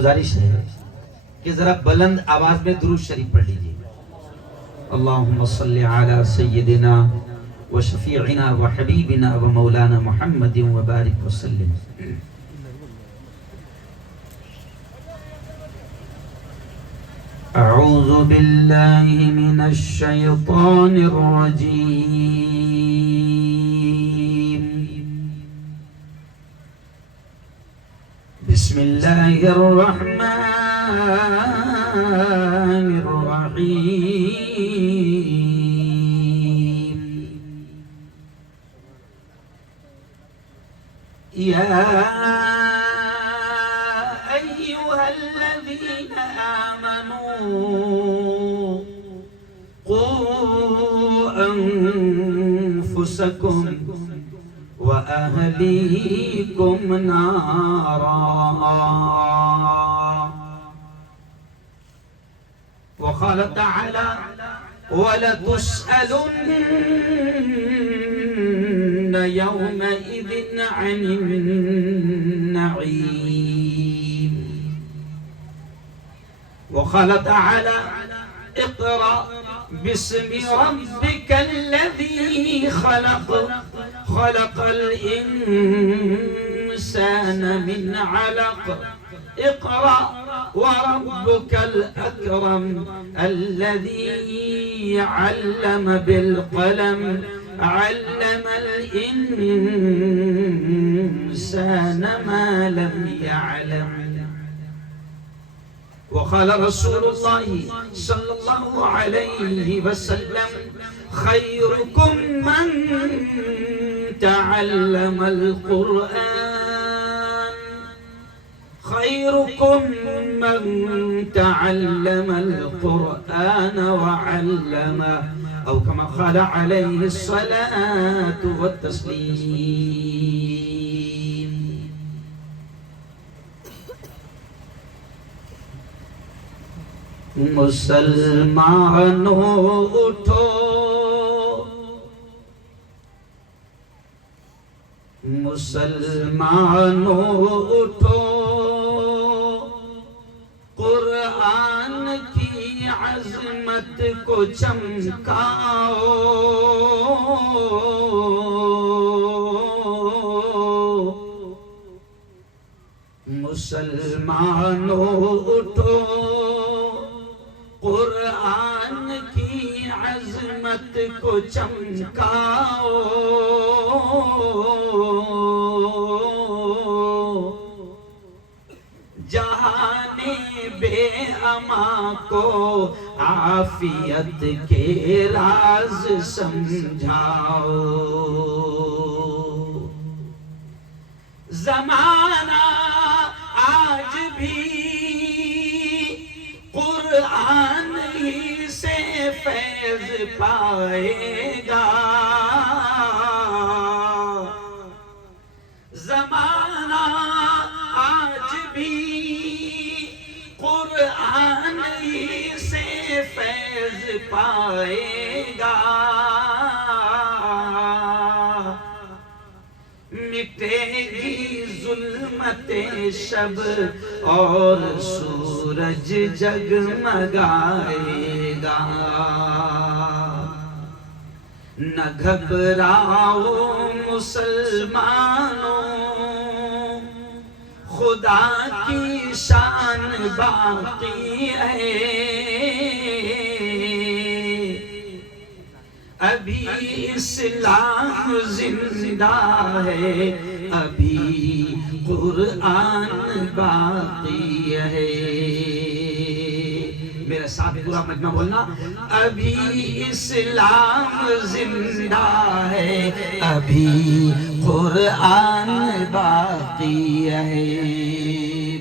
گزارش ہے کہ ذرا بلند آواز میں درود شریف پڑھ لیجئے. اللہم صلی علی سیدنا و شفیعنا و حبیبنا و مولانا محمد و بارک وسلم. اعوذ باللہ من الشیطان الرجیم. بسم اللہ الرحمن الرحیم. یا ایہا الذین آمنوا قوا انفسکم وأهليكم نارا. وقال تعالى ولتسألن يومئذ عن النعيم. وقال تعالى اقرأ باسم ربك الذي خلق خلق الإنسان من علق. اقرأ وربك الأكرم الذي علم بالقلم علم الإنسان ما لم يعلم. وقال رسول الله صلى الله عليه وسلم خيركم من تعلم القرآن خيركم من تعلم القرآن وعلمه أو كما قال عليه الصلاة والتسليم. مسلمانوں اٹھو مسلمانوں اٹھو قرآن کی عظمت کو چمکاؤ. مسلمانوں اٹھو قرآن کی عظمت کو چمکاؤ. جہان بے اما کو عافیت کے راز سمجھاؤ. زمانہ آج بھی قرآن ہی سے فیض پائے گا. زمانہ آج بھی قرآن ہی سے فیض پائے گا. مٹے گی ظلمت شب اور سورج جگمگائے گا. نہ گھبراؤ مسلمانوں خدا کی شان باقی ہے. ابھی اسلام زندہ ہے ابھی قرآن باقی ہے. میرا ساتھ پورا مجمع بولنا. ابھی اسلام زندہ ہے ابھی قرآن باقی ہے.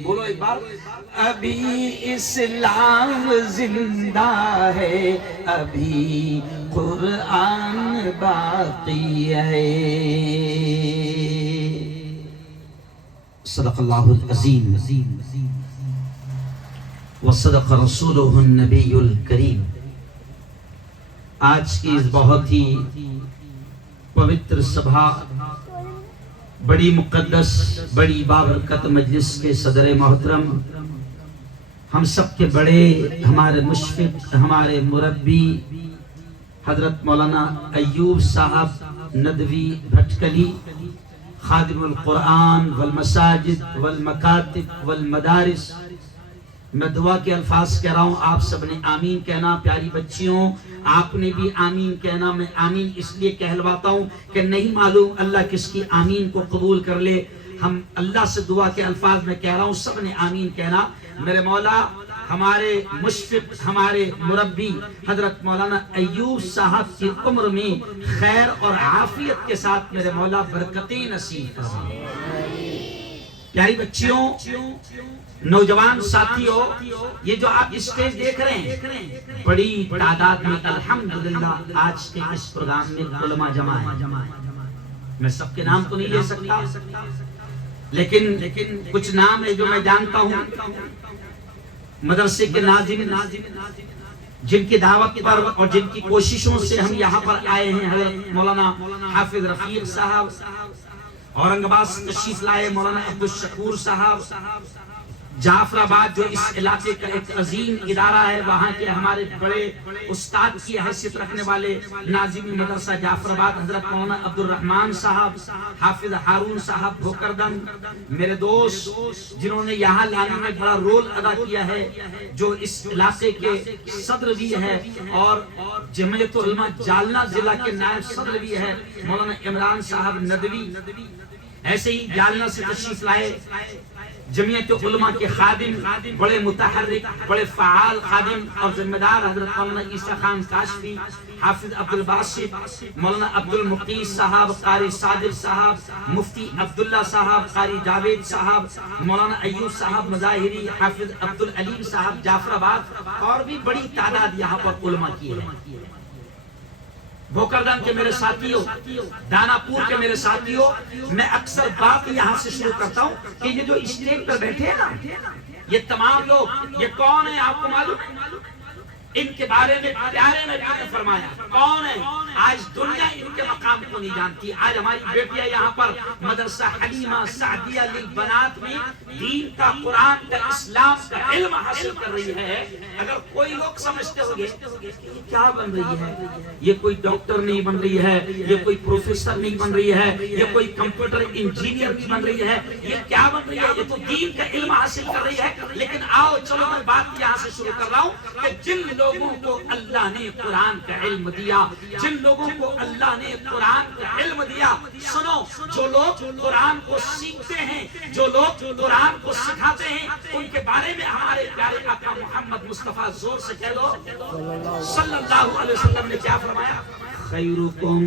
بولو ایک بار. ابھی اسلام زندہ ہے ابھی قرآن باقی ہے. صدق اللہ العظیم وصدق رسولہ النبی الکریم. آج کی اس بہت ہی پوتر سبھا، بڑی مقدس، بڑی بابرکت مجلس کے صدر محترم ہم سب کے بڑے ہمارے مشفق ہمارے مربی حضرت مولانا ایوب صاحب ندوی بھٹکلی خادم القرآن والمساجد والمکاتب والمدارس، میں دعا کے الفاظ کہہ رہا ہوں، آپ سب نے آمین کہنا۔ پیاری بچیوں آپ نے بھی آمین کہنا۔ میں آمین اس لیے کہلواتا ہوں کہ نہیں معلوم اللہ کس کی آمین کو قبول کر لے۔ ہم اللہ سے دعا کے الفاظ میں کہہ رہا ہوں، سب نے آمین کہنا۔ میرے مولا ہمارے مشفق ہمارے مربی حضرت مولانا ایوب صاحب کی عمر میں خیر اور عافیت کے ساتھ میرے مولا برکتیں نصیب فرمائے۔ پیاری بچیوں، نوجوان ساتھیوں، یہ جو آپ اسٹیج دیکھ رہے ہیں بڑی تعداد میں الحمدللہ آج کے اس پروگرام میں علماء جمع ہیں۔ میں سب کے نام تو نہیں لے سکتا، لیکن کچھ نام ہے جو میں جانتا ہوں۔ مدرسے کے ناظرین جن کی دعوت پر اور جن کی کوششوں سے ہم یہاں پر آئے ہیں، حضرت مولانا حافظ رفیق صاحب اورنگ آباد سے تشریف لائے، مولانا عبدالشکور صاحب جعفر آباد جو اس علاقے کا ایک عظیم ادارہ ہے، وہاں کے ہمارے بڑے استاد کی حیثیت رکھنے والے ناظم مدرسہ جعفر آباد حضرت مولانا عبد الرحمن صاحب، حافظ ہارون صاحب بھوکردن، میرے دوست جنہوں نے یہاں لانے میں بڑا رول ادا کیا ہے، جو اس علاقے کے صدر بھی ہے اور جمعیت علماء جالنہ ضلع کے نائب صدر بھی ہے مولانا عمران صاحب ندوی۔ ایسے ہی جالنہ سے تشریف لائے جمعیت علماء کے خادم، بڑے متحرک بڑے فعال خادم اور ذمہ دار حضرت مولانا عیسیٰ خان کاشفی، حافظ عبد الباسط، مولانا عبد المقیس صاحب، قاری صادق صاحب، مفتی عبداللہ صاحب، قاری جاوید صاحب، مولانا ایوب صاحب مظاہری، حافظ عبد العلیم صاحب جعفر آباد، اور بھی بڑی تعداد یہاں پر علماء کی ہے۔ بھوکردن کے میرے ساتھیوں، دانا پور کے میرے ساتھیوں، میں اکثر بات یہاں سے شروع کرتا ہوں کہ یہ جو اسٹیج پر بیٹھے ہیں نا، یہ تمام لوگ، یہ کون ہیں آپ کو معلوم ہے؟ ان کے بارے میں پیارے نبی نے فرمایا کون ہے؟ آج دنیا ان کے مقام کو نہیں جانتی۔ آج ہماری بیٹیاں یہاں پر مدرسہ حلیمہ سعدیہ للبنات میں دین کا، قرآن کا، اسلام کا علم حاصل کر رہی ہے۔ اگر کوئی لوگ سمجھتے ہوں گے یہ کیا بن رہی ہے، یہ کوئی ڈاکٹر نہیں بن رہی ہے، یہ کوئی پروفیسر نہیں بن رہی ہے، یہ کوئی کمپیوٹر انجینئر نہیں بن رہی ہے، یہ کیا بن رہی ہے؟ یہ تو دین کا علم حاصل کر رہی ہے۔ لیکن آؤ چلو میں بات یہاں سے شروع کر رہا ہوں کہ جن لوگوں کو اللہ نے قرآن کا علم دیا، جن لوگوں کو اللہ نے قرآن کا علم دیا، سنو، جو لوگ قرآن کو سیکھتے ہیں، جو لوگ قرآن کو سکھاتے ہیں، ان کے بارے میں ہمارے پیارے آقا محمد مصطفیٰ زور سے کہہ دو صلی اللہ علیہ وسلم نے کیا فرمایا؟ خیرکم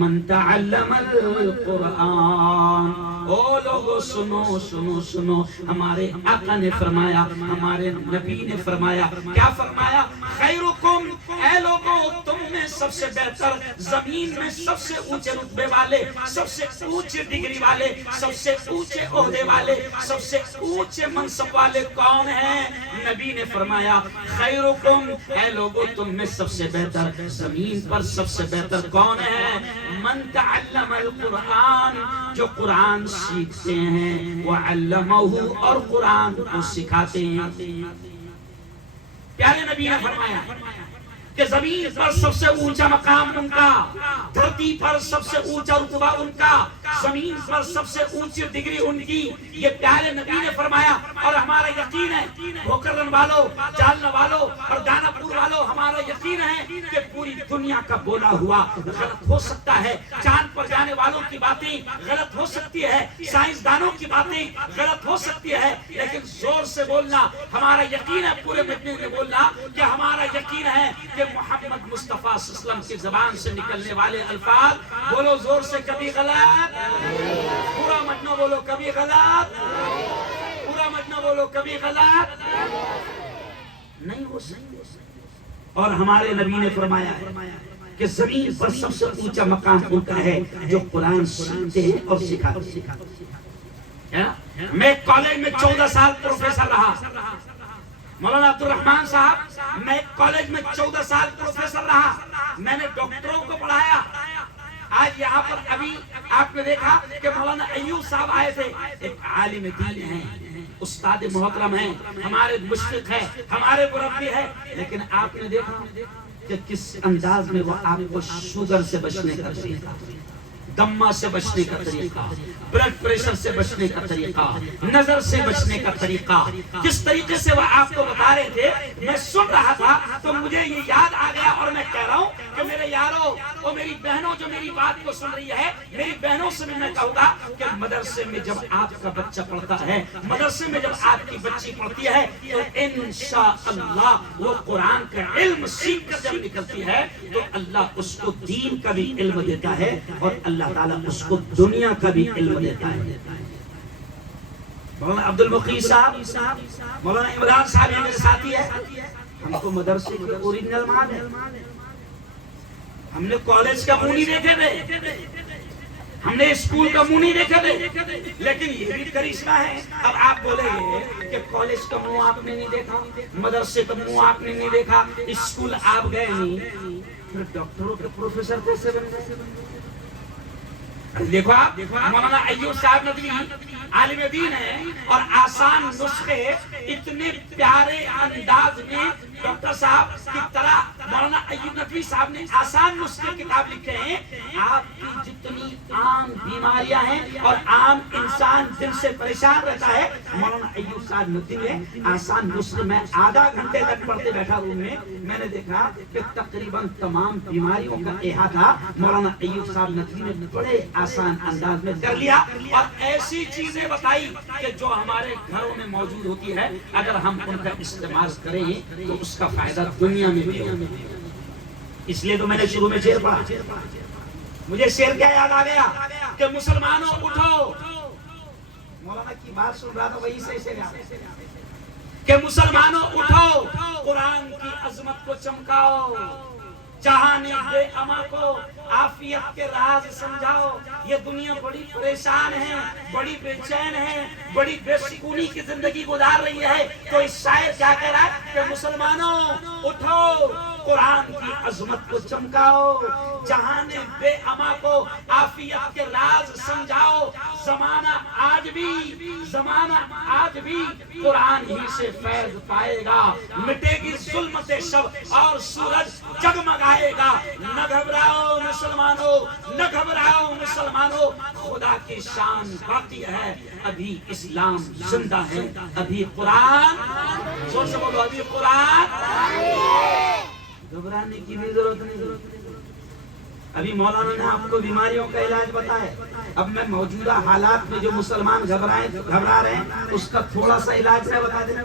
من تعلم القرآن۔ او لوگو سنو سنو سنو، ہمارے آقا نے فرمایا، ہمارے نبی نے فرمایا، کیا فرمایا؟ خیرکم، اے لوگو تم میں سب سے بہتر، زمین میں سب سے اونچے رتبے والے، سب سے اونچے ڈگری والے، سب سے اونچے عہدے والے، سب سے اونچے منصب والے کون ہیں؟ نبی نے فرمایا خیرکم، اے لوگو تم میں سب سے بہتر، زمین پر سب سے بہتر کون ہے؟ من تعلم القرآن، جو قرآن سیکھتے ہیں، وعلمہ، اور قرآن کو سکھاتے ہیں۔ پیارے نبی نے فرمایا کہ زمین پر سب سے اونچا مقام ان کا، دھرتی پر سب سے اونچا رتبہ ان کا، زمین پر سب سے اونچی ڈگری ان کی۔ یہ پیارے نبی نے فرمایا اور ہمارا یقین ہے، بھوکردن والوں، جالنہ والوں اور دانا پور والوں، ہمارا یقین ہے کہ پوری دنیا کا بولا ہوا غلط ہو سکتا ہے، چاند پر جانے والوں کی باتیں غلط ہو سکتی ہے، سائنسدانوں کی باتیں غلط ہو سکتی ہے، لیکن زور سے بولنا ہمارا یقین ہے، پورے مجمع میں بولنا کہ ہمارا یقین ہے کہ محمد مصطفیٰ صلی اللہ علیہ وسلم کی زبان سے نکلنے والے الفاظ، بولو زور سے، کبھی غلط، پورا مجمع بولو کبھی غلط، پورا مجمع بولو کبھی غلط نہیں ہو سکتے۔ اور ہمارے نبی نے فرمایا کہ زمین پر سب سے اونچا مقام ان کا ہے جو قرآن سنتے ہیں اور سکھاتے ہیں۔ میں کالج میں 14 سال پروفیسر رہا، مولانا عبد الرحمن صاحب، میں کالج میں 14 سال پروفیسر رہا، میں نے ڈاکٹروں کو پڑھایا۔ آج یہاں پر ابھی آپ نے دیکھا کہ مولانا ایوب صاحب آئے تھے، ایک عالم دین ہیں، استاد محترم ہیں, ہمارے مشفق ہیں, ہمارے مربی ہیں, لیکن آپ نے دیکھا کہ کس انداز میں وہ آپ کو شوگر سے بچنے کا طریقہ, دمہ سے بچنے کا طریقہ, بلڈ پریشر سے بچنے کا طریقہ, نظر سے بچنے کا طریقہ, کس طریقے سے وہ آپ کو بتا رہے تھے. میں سن رہا تھا تو مجھے یہ یاد آ گیا, اور میں کہہ رہا ہوں کہ میرے یاروں اور میری بہنوں جو میری بات کو سن رہی ہے, میری بہنوں سے بھی میں کہوں گا کہ مدرسے میں جب آپ کا بچہ پڑھتا ہے, مدرسے میں جب آپ کی بچی پڑھتی ہے, تو انشاءاللہ وہ قرآن کا علم سیکھ کر جب نکلتی ہے تو اللہ اس کو دین کا بھی علم دیتا ہے, اور اللہ تعالیٰ اس کو دنیا کا بھی علم دیتا ہے. مولانا عبد المقی صاحب, مولانا عمران صاحب میرے ساتھی ہے, ہم کو مدرسے کے اوریجنل مال ہے, ہم نے کالج کا منہ نہیں دیکھے تھے, ہم نے اسکول کا منہ نہیں دیکھے تھے, لیکن یہ بھی کرشمہ ہے. اب آپ بولیں گے کہ کالج کا منہ آپ نے نہیں دیکھا, مدرسے کا منہ آپ نے نہیں دیکھا, اسکول آپ گئے نہیں, پھر ڈاکٹروں کے پروفیسر کیسے بن گئے؟ دیکھو آپ, مولانا ایوب صاحب ندوی عالم دین ہے, اور آسان نسخے اتنے پیارے انداز میں ڈاکٹر صاحب کی طرح مولانا ایوب ندوی صاحب نے آسان نسخے کتاب لکھے ہیں. آپ کی جتنی عام بیماریاں ہیں اور عام انسان جن سے پریشان رہتا ہے, مولانا ایوب صاحب ندوی نے آسان نسخے میں آدھا گھنٹے تک پڑھتے بیٹھا روم میں نے دیکھا کہ تقریباً تمام بیماریوں کا احاطہ مولانا ایوب صاحب ندوی نے بڑے آسان انداز میں کر لیا, اور ایسی چیزیں بتائی کہ جو ہمارے گھروں میں موجود ہوتی ہے, اگر ہم ان کا استعمال کریں تو اس کا فائدہ دنیا میں بھی ہوگا. اس لیے تو میں نے شروع میں شعر پڑھا. مجھے شعر کیا یاد آ گیا کہ مسلمانوں اٹھو, مولانا کی بات سن رہا تھا وہی سے شعر کہ مسلمانوں اٹھو, قرآن کی عظمت کو چمکاؤ, جہان بے اما کو عافیت کے راز سمجھاؤ. یہ دنیا بڑی پریشان ہے, بڑی بے چین ہے, بڑی بے سکونی کی زندگی گزار رہی ہے, تو اس شاعر کیا کہہ رہا ہے کہ مسلمانوں اٹھو, قرآن کی عظمت کو چمکاؤ, جہان بے اما کو عافیت کے راز سمجھاؤ. زمانہ آج بھی قرآن ہی سے فیض پائے گا, مٹے گی ظلمت شب اور سورج جگمگائے گا. نہ گھبراؤ مسلمانوں, نہ گھبراؤ مسلمانوں, خدا کی شان باقی ہے, ابھی اسلام زندہ ہے, ابھی قرآن, زور سے بولو, ابھی قرآن. گھبرانے کی بھی ضرورت نہیں. ابھی مولانا نے آپ کو بیماریوں کا علاج بتایا, اب میں موجودہ حالات میں جو مسلمان گھبرا رہے ہیں اس کا تھوڑا سا علاج میں بتا دیں.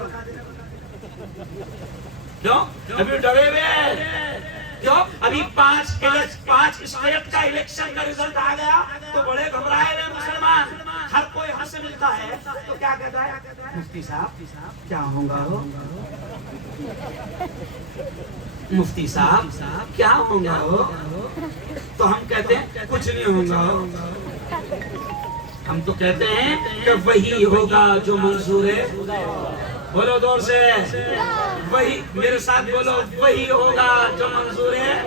کیوں ابھی ڈرے ہوئے ہیں؟ کیوں ابھی 5 اسٹیٹ کا الیکشن کا رزلٹ آ گیا تو بڑے گھبرائے ہوئے مسلمان. ہر کوئی ہم سے ملتا ہے تو کیا کہتا ہے, مفتی صاحب کیا ہوگا, ہو مفتی صاحب کیا ہوگا, ہو تو ہم کہتے ہیں کچھ نہیں ہوگا. ہم تو کہتے ہیں کہ وہی ہوگا جو منظور ہے. بولو دور سے, وہی, میرے ساتھ بولو, وہی ہوگا جو منظور ہے.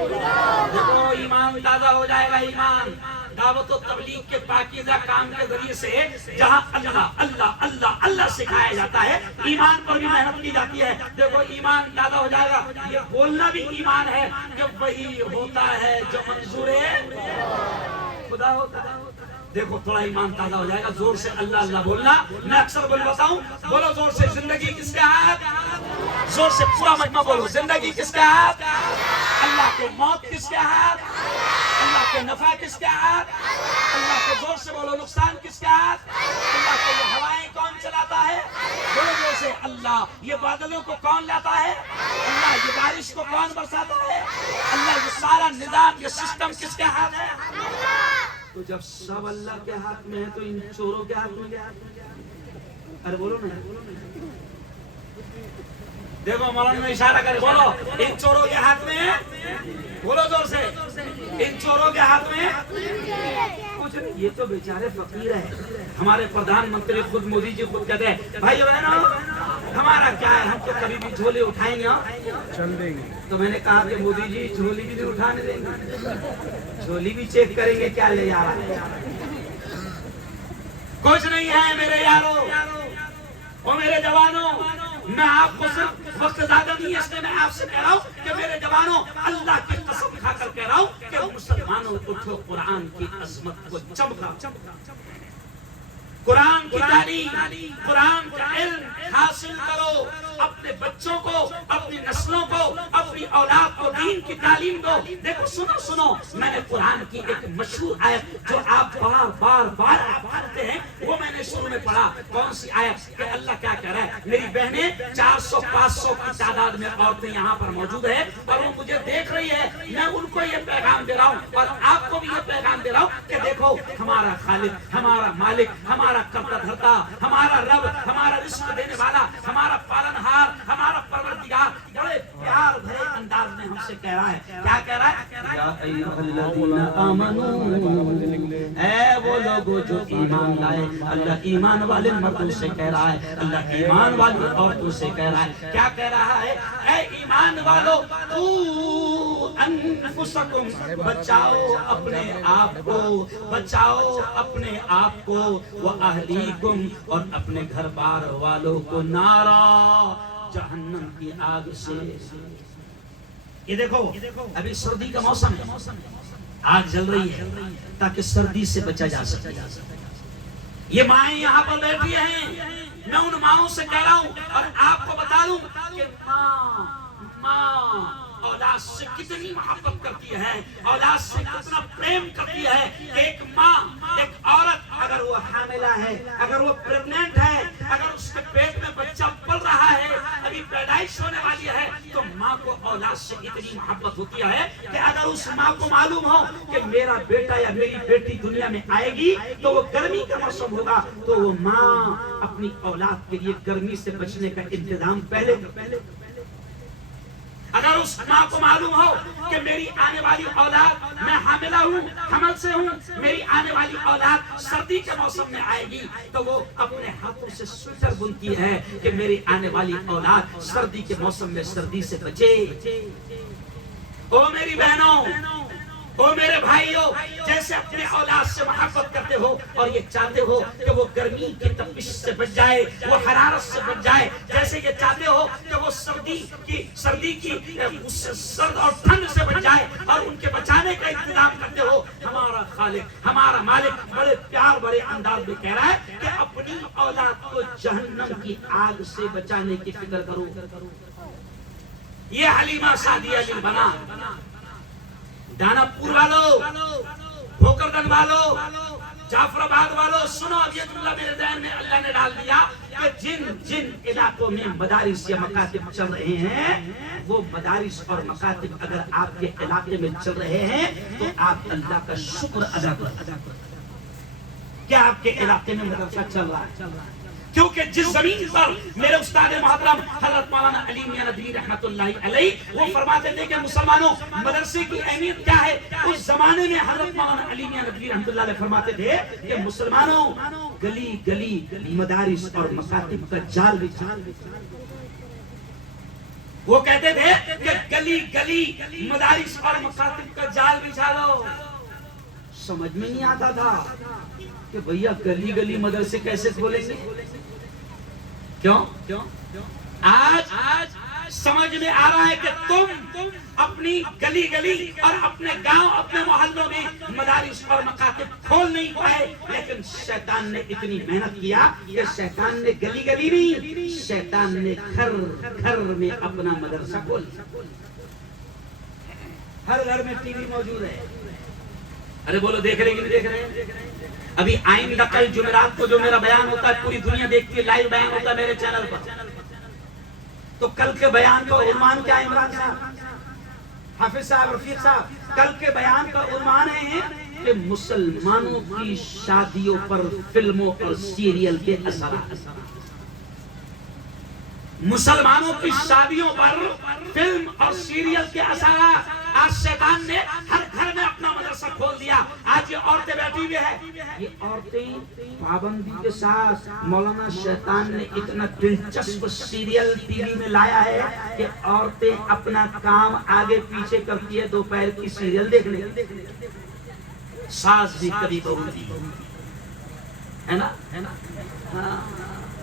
دیکھو ایمان تازہ ہو جائے گا. ایمان دعوت و تبلیغ کے پاکیزہ کام کے ذریعے سے جہاں اللہ اللہ اللہ اللہ سکھایا جاتا ہے, ایمان پر بھی محنت کی جاتی ہے. دیکھو ایمان تازہ ہو جائے گا. یہ بولنا بھی ایمان ہے کہ وہی ہوتا ہے جو منظور خدا ہوتا ہے. دیکھو تھوڑا ایمان تازہ ہو جائے گا. زور سے اللہ اللہ بولنا. میں اکثر بتاؤں, بولو زور سے, زندگی کس کے ہاتھ, زور سے پورا مجمع بولو, زندگی کس کے ہاتھ, اللہ کے موت کس کے ہاتھ, اللہ کے نفع کس کے ہاتھ, اللہ کے, زور سے بولو, نقصان کس کے ہاتھ, اللہ کے یہ ہوائیں کون چلاتا ہے, بولو زور سے, اللہ یہ بادلوں کو کون لاتا ہے, اللہ یہ بارش کو کون برساتا ہے, اللہ یہ سارا نظام, یہ سسٹم کس کے ہاتھ ہے. تو جب سب اللہ کے ہاتھ میں ہے تو ان چوروں کے ہاتھ میں کیا ہے؟ ارے بولو نا, دیکھو مولانا میں اشارہ کرے, بولو ان چوروں کے ہاتھ میں, بولو زور سے, ان چوروں کے ہاتھ میں کچھ نہیں. یہ تو بیچارے فقیر ہیں. ہمارے پردھان منتری خود مودی جی خود کہتے ہیں, بھائی بہنوں ہمارا کیا ہے, ہم تو کبھی بھی جھولے اٹھائیں گے چل دیں گے. تو میں نے کہا کہ مودی جی جھولی بھی نہیں اٹھانے دیں گے, جھولی بھی چیک کریں گے کیا لے جا رہا ہے. کچھ نہیں ہے میرے یارو, او میرے جوانوں، میں آپ کو صرف وقت زیادہ نہیں ہے اس لیے میں آپ سے کہہ رہا ہوں کہ میرے جوانوں، اللہ کی قسم کھا کر کہہ رہا ہوں کہ مسلمانوں اٹھو، قرآن کی عظمت کو چمکا، قرآن کی تعلیم، قرآن کا علم حاصل کرو، اپنے بچوں کو، اپنی نسلوں کو، اپنی اولاد کو دین کی تعلیم دو۔ دیکھو سنو، میں نے قرآن کی ایک مشہور آیت جو آپ بار پڑھتے ہیں وہ میں نے شروع میں پڑھا۔ کون سی آیت؟ کہ اللہ کیا کہہ رہا ہے، میری بہنیں 400-500 کی تعداد میں عورتیں یہاں پر موجود ہیں اور وہ مجھے دیکھ رہی ہے، میں ان کو یہ پیغام دے رہا ہوں اور آپ کو بھی یہ پیغام دے رہا ہوں کہ دیکھو ہمارا خالق، ہمارا مالک، ہمارا کرتا دھرتا، ہمارا رب، ہمارا رزق دینے والا، ہمارا پالنہار، ہمارا پروردگار بڑے پیار بھرے انداز میں ہم سے کہہ رہا ہے۔ کیا کہہ رہا ہے؟ یا ایھا الذین آمنوا، اے وہ لوگو جو ایمان لائے۔ اللہ ایمان والے مردوں سے کہہ رہا ہے، اللہ ایمان والی عورتوں سے کہہ رہا ہے۔ کیا کہہ رہا ہے؟ اے ایمان والو، انفسکم، بچاؤ اپنے آپ کو، بچاؤ اپنے آپ کو، واہلیکم، اور اپنے گھر بار والوں کو، نارا، جہنم کی آگ سے۔ یہ دیکھو ابھی سردی کا موسم ہے، آگ جل رہی ہے تاکہ سردی سے بچا جا سکے۔ یہ مائیں یہاں پر بیٹھی ہیں، میں ان ماؤں سے کہہ رہا ہوں اور آپ کو بتا دوں کہ ماں اولاد سے کتنی محبت کرتی ہے، اولاد سے کتنا پریم کرتی ہے کہ ایک ماں، ایک عورت اگر وہ حاملہ ہے، اگر وہ پریگننٹ ہے، اگر اس کے پیٹ میں بچہ پل رہا ہے، ابھی پیدائش ہونے والی ہے، تو ماں کو اولاد سے اتنی محبت ہوتی ہے کہ اگر اس ماں کو معلوم ہو کہ میرا بیٹا یا میری بیٹی دنیا میں آئے گی تو وہ گرمی کا موسم ہوگا، تو وہ ماں اپنی اولاد کے لیے گرمی سے بچنے کا انتظام پہلے اگر اس ماں کو معلوم ہو کہ میری آنے والی اولاد، میں حاملہ ہوں، حمل سے ہوں، میری آنے والی اولاد سردی کے موسم میں آئے گی، تو وہ اپنے ہاتھوں سے سویٹر بنتی ہے کہ میری آنے والی اولاد سردی کے موسم میں سردی سے بچے۔ او میری بہنوں، او میرے بھائیوں، جیسے اپنے اولاد سے محبت کرتے ہو اور یہ چاہتے ہو کہ وہ گرمی کی تپش سے بچ جائے، وہ حرارت سے بچ جائے، جیسے یہ چاہتے ہو کہ وہ سردی کی سرد اور ٹھنڈ سے بچ جائے اور ان کے بچانے کا انتظام کرتے ہو، ہمارا خالق، ہمارا مالک بڑے پیار بڑے انداز میں کہہ رہا ہے کہ اپنی اولاد کو جہنم کی آگ سے بچانے کی فکر کرو۔ یہ حلیمہ سعدیہ للبنا، دانا پور والو، بھوکردن والو، جعفر آباد والو، سنو اب یہ جملہ میرے ذہن میں اللہ نے ڈال دیا کہ جن علاقوں میں مدارس یا مکاتب چل رہے ہیں، وہ مدارس اور مکاتب اگر آپ کے علاقے میں چل رہے ہیں تو آپ اللہ کا شکر ادا کریں۔ کیا آپ کے علاقے میں مدرسہ چل رہا ہے؟ کیونکہ جس زمین پر میرے استاد محترم حضرت مولانا علی میاں ندوی رحمت اللہ علیہ وہ فرماتے تھے کہ مسلمانوں مدرسے کی اہمیت کیا ہے، اس زمانے میں حضرت مولانا علی میاں ندوی رحمت اللہ علیہ فرماتے تھے کہ مسلمانوں گلی گلی مدارس اور مکاتب کا جال بچھا۔ وہ کہتے تھے کہ گلی گلی مدارس اور مکاتب کا جال بچھا لو۔ سمجھ میں نہیں آتا تھا کہ بھیا گلی گلی مدرسے کیسے کھولیں گے؟ کیوں؟ آج سمجھ میں آ رہا ہے کہ تم اپنی گلی گلی اور اپنے گاؤں، اپنے محلوں میں مدارس اور مکاتب کھول نہیں پائے، لیکن شیطان نے اتنی محنت کیا کہ شیطان نے گلی گلی نہیں، شیطان نے گھر گھر میں اپنا مدرسہ کھول لیا۔ ہر گھر میں ٹی وی موجود ہے۔ ارے بولو دیکھ رہے کہ نہیں دیکھ رہے؟ ابھی آئندہ کل جمعرات کو جو میرا بیان ہوتا ہے پوری دنیا دیکھتی ہے، لائیو بیان ہوتا ہے میرے چینل پر، تو کل کے بیان کا عنوان کیا ہے؟ عمران صاحب، حافظ صاحب، رفیق صاحب، کل کے بیان کا عنوان ہے کہ مسلمانوں کی شادیوں پر فلموں اور سیریل کے اثرات۔ مسلمانوں کی شادیوں پر فلم اور سیریل کے اثرات۔ آج شیطان نے ہر گھر میں اپنا مدرسہ کھول دیا۔ آج یہ عورتیں بیٹھی ہوئی ہیں، یہ عورتیں پابندی کے ساتھ، مولانا شیطان نے اتنا دلچسپ سیریل ٹی وی میں لایا ہے کہ عورتیں اپنا کام آگے پیچھے کرتی ہے دوپہر کی سیریل دیکھنے، ساز بھی کبھی بہو ہے نا،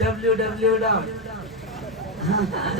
www.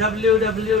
www.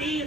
3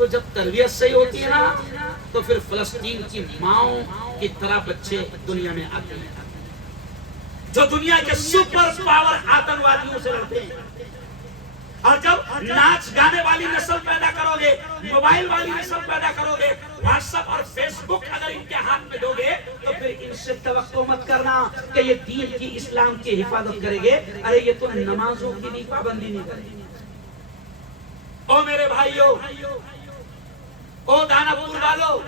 تو جب تربیت صحیح ہوتی ہے نا تو پھر فلسطین کی ماؤں کی طرح بچے دنیا میں آتے ہیں جو دنیا کے سپر پاور آتنوادیوں سے لڑتے ہیں. اور جب ناچ گانے والی نسل پیدا کرو گے, موبائل والی نسل پیدا کرو گے, واٹس ایپ اور فیس بک اگر ان کے ہاتھ میں دو گے تو پھر ان سے توقع مت کرنا کہ یہ دین کی اسلام کی حفاظت کرے گے. ارے یہ تو نمازوں کی بھی پابندی نہیں کرے گی. او میرے بھائیو, او دانا پور والو,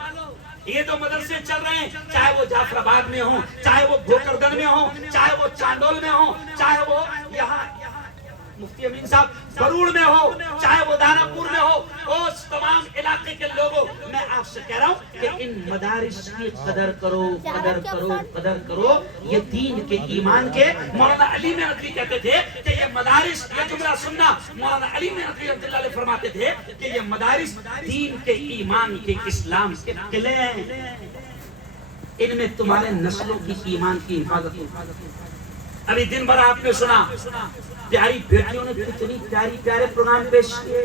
یہ تو مدرسے چل رہے ہیں, چاہے وہ جعفر آباد میں ہوں, چاہے وہ بھوکردن میں ہوں, چاہے وہ چاندول میں ہوں, چاہے وہ یہاں مفتی امین صاحب بروڑ میں ہو, چاہے وہ دانا پور میں ہو, اس تمام علاقے کے لوگوں, میں آپ سے کہہ رہا ہوں کہ ان مدارس کی قدر کرو, قدر کرو, قدر کرو. یہ دین کے ایمان کے, مولانا علی محنت کہتے تھے کہ یہ مدارس, یہ جملہ سننا, مولانا علی محنت رحمۃ اللہ علیہ فرماتے تھے کہ یہ مدارس دین کے, ایمان کے, اسلام کے قلعے ہیں. ان میں تمہارے نسلوں کی ایمان کی حفاظت ہو. ابھی دن بھر آپ نے سنا پیاری بیٹیوں نے کتنی پیاری پیارے پروگرام پیش کیے,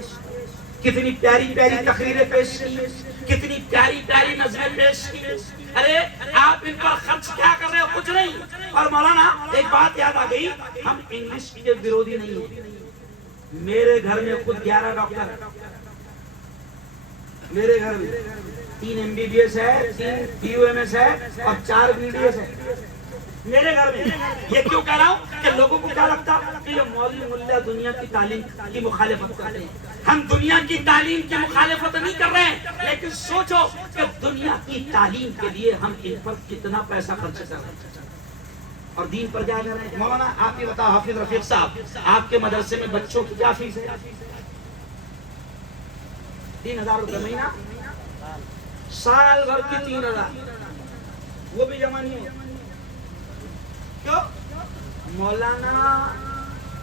کتنی پیاری پیاری تقریریں پیش کی, کتنی پیاری پیاری نظمیں پیش کی. ارے آپ ان پر خرچ کیا کر رہے ہو؟ کچھ نہیں. اور مولانا ایک بات یاد آ گئی, ہم انگلش کے ورودھی نہیں ہیں. میرے گھر میں خود 11 ڈاکٹر, میرے گھر میں 3 MBBS ہے, 3 PUMS ہے اور 4 BDS ہے میرے گھر میں. یہ کیوں کہہ رہا ہوں کہ لوگوں کو کیا لگتا کہ یہ مولوی ملا دنیا کی تعلیم کی مخالفت کر رہے ہیں. ہم دنیا کی تعلیم کی مخالفت نہیں کر رہے ہیں, لیکن سوچو کہ دنیا کی تعلیم کے لیے ہم ان پر کتنا پیسہ خرچ کر رہے ہیں اور دین پر کیا کر رہے ہیں. مولانا آپ یہ بتاؤ, حافظ رفیق صاحب, آپ کے مدرسے میں بچوں کی کیا فیس ہے؟ 3000 روپے مہینہ, سال بھر کی 3000, وہ بھی جمع نہیں ہے. کیوں؟ مولانا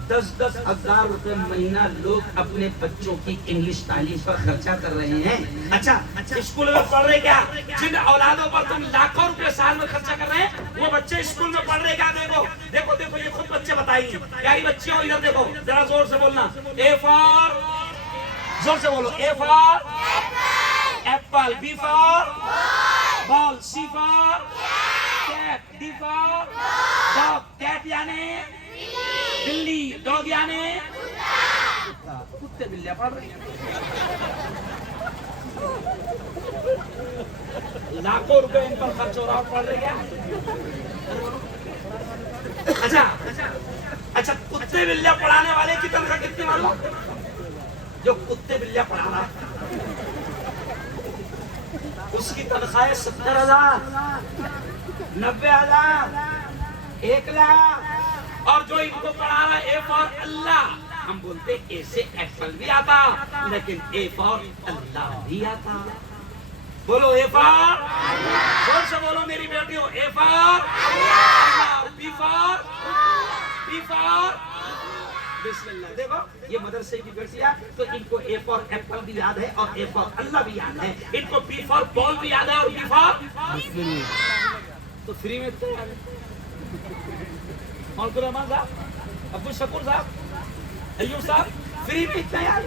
10-10 ہزار روپے مہینہ لوگ اپنے بچوں کی انگلش تعلیم پر خرچہ کر رہے ہیں. اچھا اسکول میں پڑھ رہے کیا؟ جن اولادوں پر تم لاکھوں روپے سال میں خرچہ کر رہے ہیں وہ بچے اسکول میں پڑھ رہے کیا؟ دیکھو دیکھو دیکھو, یہ خود بچے بتائیں گے. پیاری بچیوں ادھر دیکھو, ذرا زور سے بولنا. اے فار, زور سے بولو. A for apple, B for ball, C for cat, D for dog. Cat یعنی بلی, ڈاگ یعنی کتے بلیاں پڑھ رہی ہیں. لاکھوں روپے ان پر خرچ ہو رہا, پڑھ رہے کیا؟ اچھا اچھا, کتے بلیاں پڑھانے والے کی تنخواہ کتنی معلوم؟ جو کتے بلیاں پڑھا رہا اس کی تنخواہ 70,000, 90,000, 1,00,000. اور جو ان کو پڑھا رہا ہے اے فار اللہ, ہم بولتے اے سے ایپل بھی آتا لیکن اے فار اللہ بھی آتا. بولو اے فار, زور سے بولو میری بیٹیوں. اے فار اللہ, بی فار, بی فار بسم اللہ. دیکھو یہ مدرسے کی بیٹیاں, تو ان کو اے فار ایپل بھی یاد ہے اور اے فار اللہ بھی یاد ہے. ان کو بی فار بال بھی یاد ہے اور بی فار تو فری میں تو مولانا رحمان صاحب, عبد الشکور صاحب, ایوب صاحب, فری میں اتنا یاد.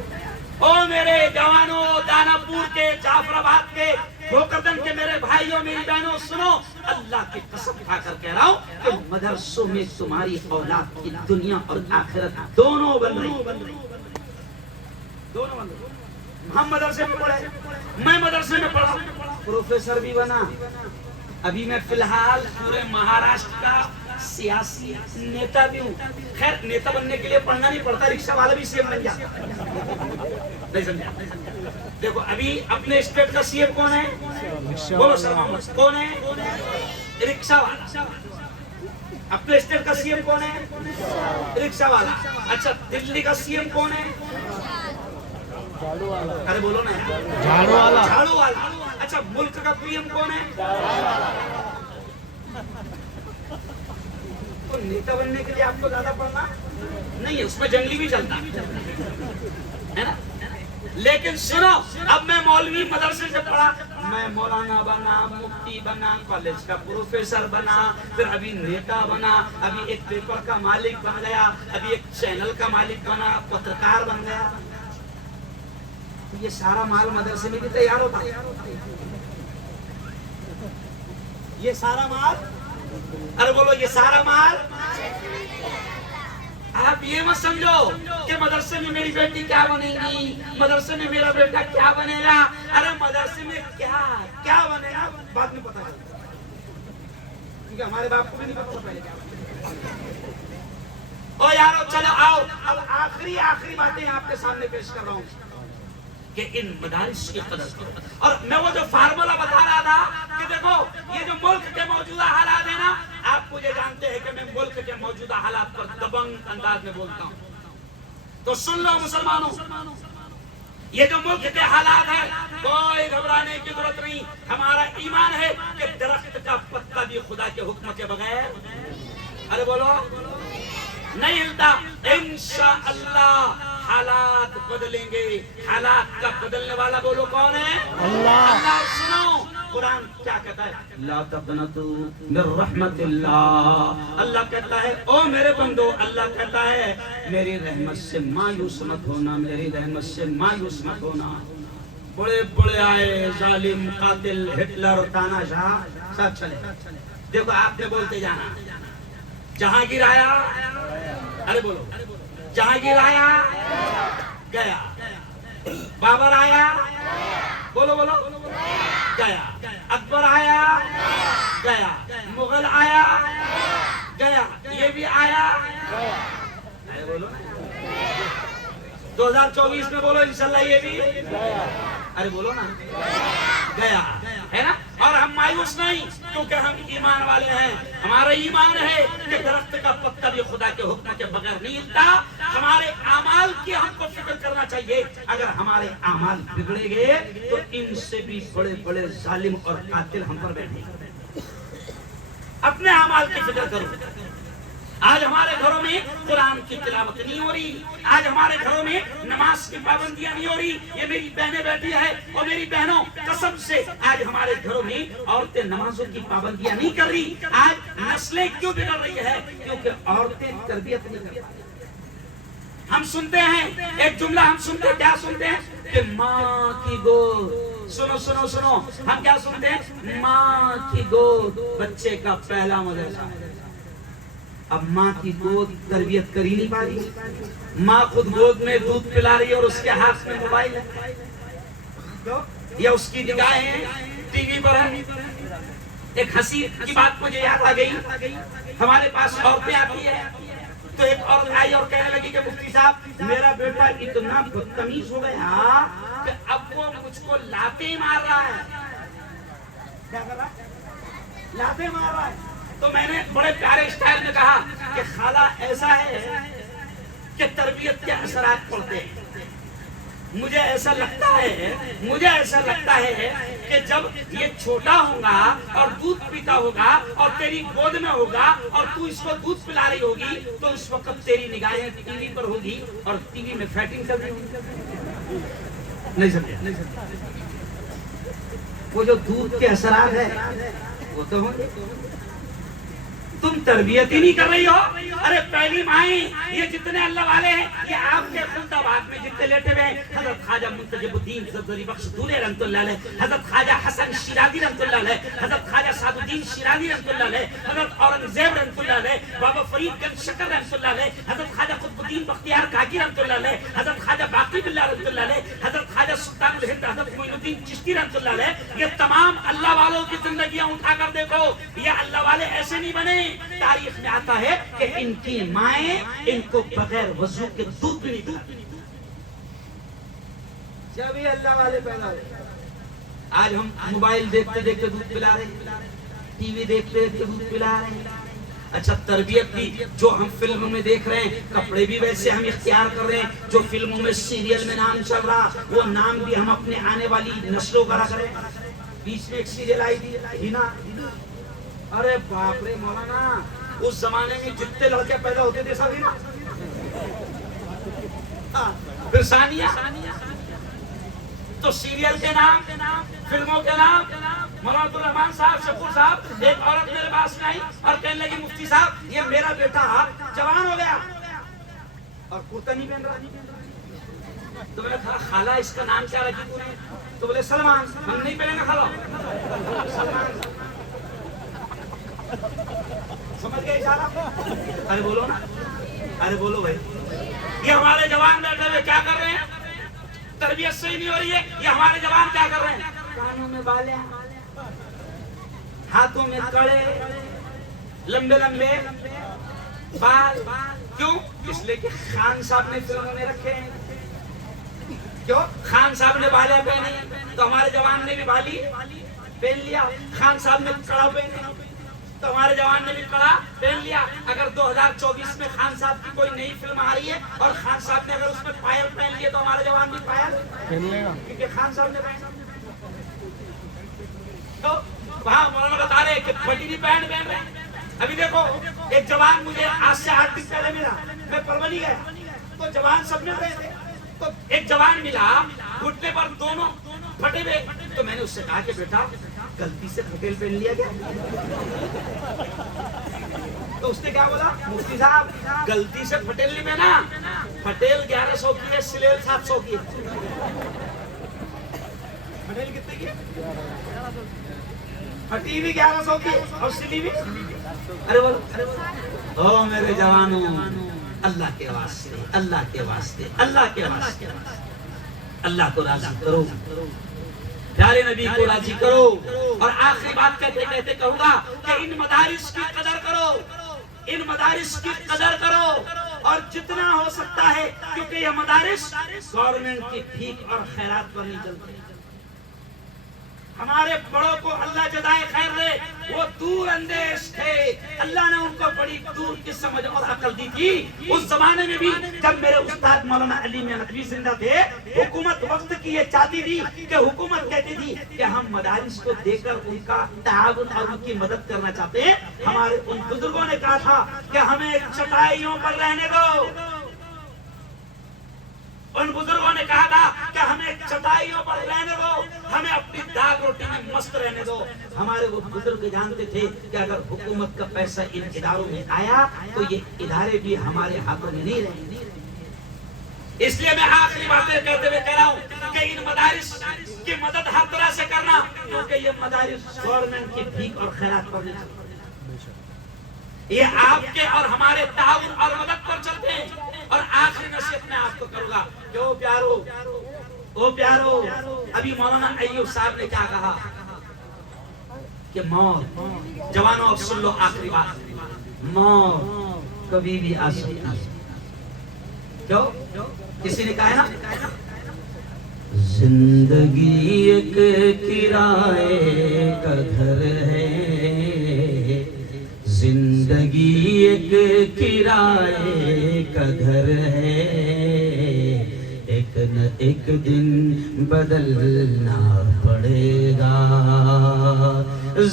او میرے جوانوں, دانا پور کے, جعفر آباد کے, بھوکردن کے میرے بھائیوں, میری بہنوں, سنو, اللہ کی قسم کھا کر کہہ رہا ہوں کہ مدرسوں میں تمہاری اولاد کی دنیا اور آخرت دونوں بن رہی, دونوں بن رہی. ہم مدرسے میں پڑھے, میں مدرسے میں پڑھا, پروفیسر بھی بنا. ابھی میں فی الحال پورے مہاراشٹر کا سیاسی نیتا بھی ہوں. خیر نیتا بننے کے لیے پڑھنا نہیں پڑتا, رکشہ والا بھی سی ایم بن جاتا. نہیں سمجھا؟ دیکھو ابھی اپنے اسٹیٹ کا سی ایم کون ہے؟ بولو سر محمد, کون ہے؟ رکشہ والا. اپنے اسٹیٹ کا سی ایم کون ہے؟ رکشہ والا. اچھا دلی کا سی ایم کون ہے؟ ارے بولو نا, جھاڑو والا. جھاڑو والا. اچھا ملک کا پی ایم کون ہے؟ تو نیتا بننے کے لیے آپ کو زیادہ پڑھنا نہیں ہے, اس میں جنگلی بھی چلتا ہے نا. لیکن سنو, اب میں مولوی مدرسے سے پڑھا, میں مولانا بنا, مفتی بنا, کالج کا پروفیسر بنا, پھر ابھی نیتا بنا, ابھی ایک پیپر کا مالک بن گیا, ابھی ایک چینل کا مالک بنا, پترکار بن گیا. تو یہ سارا مال مدرسے میں بھی تیار ہوتا ہے. یہ سارا مال, ارے بولو یہ سارا مال. آپ یہ مت سمجھو کہ مدرسے میں میری بیٹی کیا بنے گی, مدرسے میں میرا بیٹا کیا بنے گا. ارے مدرسے میں کیا بنے گا بعد میں پتا چلے, کیونکہ ہمارے باپ کو بھی نہیں پتا پہلے کیا بنے. او یارو چلو آؤ, اب آخری باتیں آپ کے سامنے پیش کر رہا ہوں کہ ان مدارس کی قدر کرو. اور میں وہ جو فارمولا بتا رہا تھا کہ دیکھو یہ جو ملک کے موجودہ حالات ہیں نا, آپ مجھے جانتے ہیں کہ میں ملک کے موجودہ حالات پر دبنگ انداز میں بولتا ہوں, تو سن لو مسلمانوں, یہ جو ملک کے حالات ہیں کوئی گھبرانے کی ضرورت نہیں. ہمارا ایمان ہے کہ درخت کا پتا بھی خدا کے حکم کے بغیر, ارے بولو, نہیں ہلتا. انشاءاللہ حالات بدلیں گے. حالات کا بدلنے والا بولو کون ہے؟ اللہ. سنو قرآن کیا کہتا ہے, لا تقنطوا من رحمت اللہ. اللہ کہتا ہے او میرے بندو, اللہ کہتا ہے میری رحمت سے مایوس مت ہونا, میری رحمت سے مایوس مت ہونا. بڑے بڑے آئے ظالم, قاتل, ہٹلر, تانا شاہ, سب چلے. دیکھو آپ نے بولتے جانا, جہانگیر آیا, ارے بولو, جہانگیر آیا گیا, بابر آیا, بولو بولو, گیا, اکبر آیا گیا, مغل آیا گیا, یہ بھی آیا, ارے بولو 2024 میں بولو انشاءاللہ یہ بھی, ارے بولو نا, گیا ہے نا. اور ہم مایوس نہیں, کیونکہ ہم ایمان والے ہیں. ہمارا ایمان ہے کہ درخت کا پتا بھی خدا کے حکم کے بغیر نہیں ہلتا. ہمارے اعمال کی ہم کو فکر کرنا چاہیے. اگر ہمارے اعمال بگڑے گئے تو ان سے بھی بڑے بڑے ظالم اور قاتل ہم پر بیٹھیں گے. اپنے اعمال کی فکر کرو. آج ہمارے گھروں میں قرآن کی تلاوت نہیں ہو رہی, آج ہمارے گھروں میں نماز کی پابندیاں نہیں ہو رہی. یہ میری بہنیں بیٹھی ہے, اور میری بہنوں قسم سے آج ہمارے گھروں میں عورتیں نمازوں کی پابندیاں نہیں کر رہی. آج نسلیں کیوں بگڑ رہی ہے؟ کیونکہ عورتیں تربیت نہیں کر پاتی. ہم سنتے ہیں ایک جملہ, ہم سنتے کیا سنتے ہیں کہ ماں کی گود. سنو سنو سنو, ہم کیا سنتے ہیں؟ ماں کی گود بچے کا پہلا مدرسہ ہے. اب ماں کی گود تربیت کر ہی نہیں پا رہی. ماں خود گود میں دودھ پلا رہی ہے اور اس کے ہاتھ میں موبائل ہے, یا اس کی نگاہیں ٹی وی پر ہے. ایک ہنسی کی بات مجھے یاد آ گئی. ہمارے پاس عورتیں آتی ہیں تو ایک عورت آئی اور کہنے لگی کہ مفتی صاحب میرا بیٹا اتنا بدتمیز ہو گیا کہ اب وہ مجھ کو لاتے مار رہا ہے. کیا کر رہا ہے؟ لاتے مار رہا ہے. تو میں نے بڑے پیارے اسٹائل میں کہا کہ خالہ ایسا ہے کہ تربیت کے اثرات پڑتے ہیں. مجھے ایسا لگتا ہے کہ جب یہ چھوٹا ہوگا اور دودھ پیتا ہوگا اور تیری گود میں ہوگا اور تو اس کو دودھ پلا رہی ہوگی تو اس وقت تیری نگاہیں ٹی وی پر ہوگی اور ٹی وی میں فیٹنگ کر رہی ہوگی. نہیں سمجھا؟ وہ جو دودھ کے اثرات ہیں وہ تو ہوں گے. تم تربیت ہی نہیں کر رہی ہو. ارے پہلی مائیں یہ جتنے اللہ والے ہیں یہ آپ کے خلد آباد میں جتنے لیٹے ہوئے ہیں, حضرت خواجہ منتجب الدین زرزری بخش دولے رحمۃ اللہ علیہ, حضرت خواجہ حسن شیرازی رحمۃ اللہ علیہ, حضرت خواجہ سعد الدین شیرازی رحمۃ اللہ علیہ, حضرت اورنگزیب رحمۃ اللہ علیہ, بابا فرید گنج شکر رحمۃ اللہ علیہ, حضرت خواجہ قطب الدین بختیار کاکی رحمۃ اللہ علیہ, حضرت خواجہ باقی باللہ رحمۃ اللہ علیہ, حضرت خواجہ سلطان الہند حضرت معین الدین چشتی رحمۃ اللہ علیہ. یہ تمام اللہ والوں کی زندگیاں اٹھا کر دیکھو, یہ اللہ والے ایسے نہیں بنے. تاریخ میں آتا ہے کہ ان کی مائیں ان کو بغیر وضو کے دودھ بھی نہیں پلاتی. جب یہ اللہ والے پیدا ہوئے. آج ہم موبائل دیکھتے دیکھتے دودھ پلا رہے ہیں, ٹی وی دیکھتے دیکھتے دودھ پلا رہے ہیں. اچھا تربیت بھی جو ہم فلم میں دیکھ رہے ہیں, کپڑے بھی ویسے ہم اختیار کر رہے ہیں, جو فلموں میں سیریل میں نام چل رہا وہ نام بھی ہم اپنے آنے والی نسلوں کا رکھ رہے ہیں. بیچ میں ایک سیریل آئی تھی ہینا, ارے باپ رے مولانا, اس زمانے میں جتنے لڑکے پیدا ہوتے تھے سب ہینا. پھر ثانیہ, تو سیریل کے نام, فلموں کے نام. مولانا الرحمان صاحب, شکور صاحب, ایک عورت میرے پاس میں آئی اور کہنے لگی مفتی صاحب یہ میرا بیٹا جوان ہو گیا اور کرتا نہیں پہن رہا. تو میں نے کہا خالہ اس کا نام کیا رکھی تھی؟ تو بولے سلمان. ہم نہیں پہلے نہ خالہ سلمان. سمجھ گئے اشارہ؟ ارے بولو نا, ارے بولو بھائی. یہ ہمارے جوان بیٹھے ہوئے کیا کر رہے ہیں؟ تربیت صحیح نہیں ہو رہی ہے. یہ ہمارے جوان کیا کر رہے ہیں؟ کانوں میں بالے, ہاتھوں میں کڑے, لمبے لمبے بال. کیوں؟ اس لیے کہ خان صاحب نے فلموں میں رکھے ہیں. کیوں؟ خان صاحب نے بالے پہنے تو ہمارے جوان نے بھی بالی پہن لیا. خان صاحب نے کڑا پہنے تو ہمارے جوان نے بھی کڑا پہن لیا. اگر 2024 میں خان صاحب کی کوئی نئی فلم آ رہی ہے اور خان صاحب نے اگر اس میں پائل پہن لیے تو ہمارے جوان بھی پائل پہن لے گا, کیونکہ خان صاحب نے پہنا. تو وہاں مولانا بتا رہے کہ پٹی بھی پہن رہے ہیں. ابھی دیکھو ایک جوان مجھے آج سے 8 دن پہلے ملا, میں پربنی گیا تو جوان سب نے پہنے. تو ایک جوان ملا گھٹنے پر دونوں پھٹے ہوئے. تو میں نے اس سے کہا کہ بیٹا غلطی سے پھٹیل پہن لیا گیا. تو اس نے کیا بولا؟ مفتی صاحب غلطی سے پھٹیل نہیں پہنا, پھٹیل 1100 کی ہے, سلیل 700 کی ہے. پھٹیل کتنے کی ہے؟ پھٹی بھی 1100 کی اور سلی بھی. ارے بولو او میرے جوانوں, اللہ کے واسطے, اللہ کے واسطے, اللہ کے واسطے اللہ کو راضی کرو, پیارے نبی کو راضی کرو. اور آخری بات کہتے کہتے کہوں گا کہ ان مدارس کی قدر کرو, ان مدارس کی قدر کرو اور جتنا ہو سکتا ہے, کیونکہ یہ مدارس گورنمنٹ کی بھیک اور خیرات پر نہیں چلتے. ہمارے بڑوں کو اللہ جزائے خیر دے, وہ دور اندیش تھے. اللہ نے ان کو بڑی دور کی سمجھ اور عقل دی تھی. اس زمانے میں بھی جب میرے استاد مولانا علی میاں ندوی زندہ تھے, حکومت وقت کی یہ چاہتی تھی کہ حکومت کہتی تھی کہ ہم مدارس کو دے کر ان کا تعاون اور ان کی مدد کرنا چاہتے ہیں. ہمارے ان بزرگوں نے کہا تھا کہ ہمیں چٹائیوں پر رہنے دو. ان بزرگوں نے کہا تھا کہ ہمیں چٹائیوں پر رہنے دو, ہمیں اپنی دال روٹی میں مست رہنے دو. ہمارے وہ بزرگ جانتے تھے کہ اگر حکومت کا پیسہ ان اداروں میں آیا تو یہ ادارے بھی ہمارے ہاتھوں میں نہیں رہیں گے. اس لیے میں آخری باتیں کہتے ہوئے کہہ رہا ہوں کہ ان مدارس کی مدد ہر طرح سے کرنا, کیونکہ یہ مدارس گورنمنٹ کی بھیک اور خیرات پر نہیں چلتے. یہ آپ کے اور ہمارے تعاون اور مدد پر چلتے ہیں. اور آخری نصیحت میں آپ کو کروں گا کہ او پیارو, او پیارو, ابھی مولانا ایوب صاحب نے کیا کہا کہ موت, جوانوں اب سن لو آخری بات, موت کبھی بھی آ سکتی ہے. کیوں؟ کسی نے کہا ہے نا زندگی ایک کرائے کا گھر ہے, زندگی ایک کرائے کا گھر ہے, ایک نہ ایک دن بدلنا پڑے گا.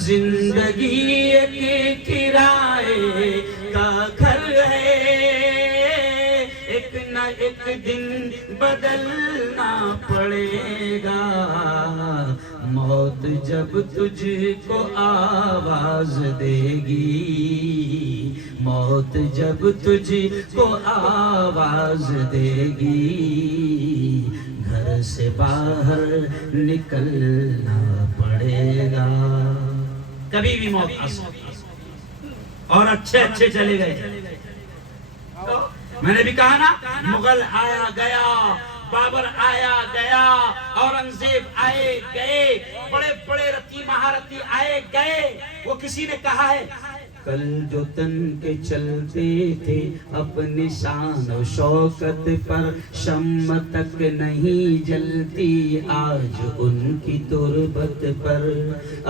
زندگی ایک کرائے کا گھر ہے, ایک نہ ایک دن بدلنا پڑے گا. موت جب تجھ کو آواز دے گی, موت جب تجھ کو آواز دے گی, گھر سے باہر نکلنا پڑے گا. کبھی بھی موت آ سکتی ہے. اور اچھے اچھے چلے گئے. میں نے بھی کہا نا, مغل آیا گیا, بابر آیا گیا, اورنگزیب آئے گئے, بڑے بڑے رتی مہارتی آئے گئے. وہ کسی نے کہا ہے کل جو تن کے چلتے تھے اپنی شان و شوکت پر, شمع تک نہیں جلتی آج ان کی تربت پر.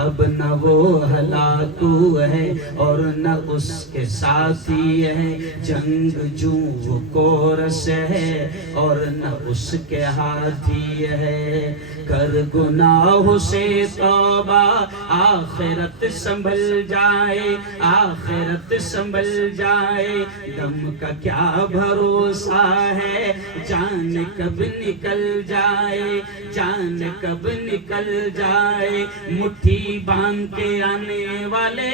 اب نہ وہ ہلاکو ہے اور نہ اس کے ساتھی ہے, جنگ جو وہ کورس ہے اور نہ اس کے ہاتھی ہے. کر گناہ سے توبہ آخرت سنبھل جائے, آخرت سنبھل جائے. دم کا کیا بھروسہ ہے, جان کب نکل جائے, جان کب نکل جائے. مٹھی باندھ کے آنے والے,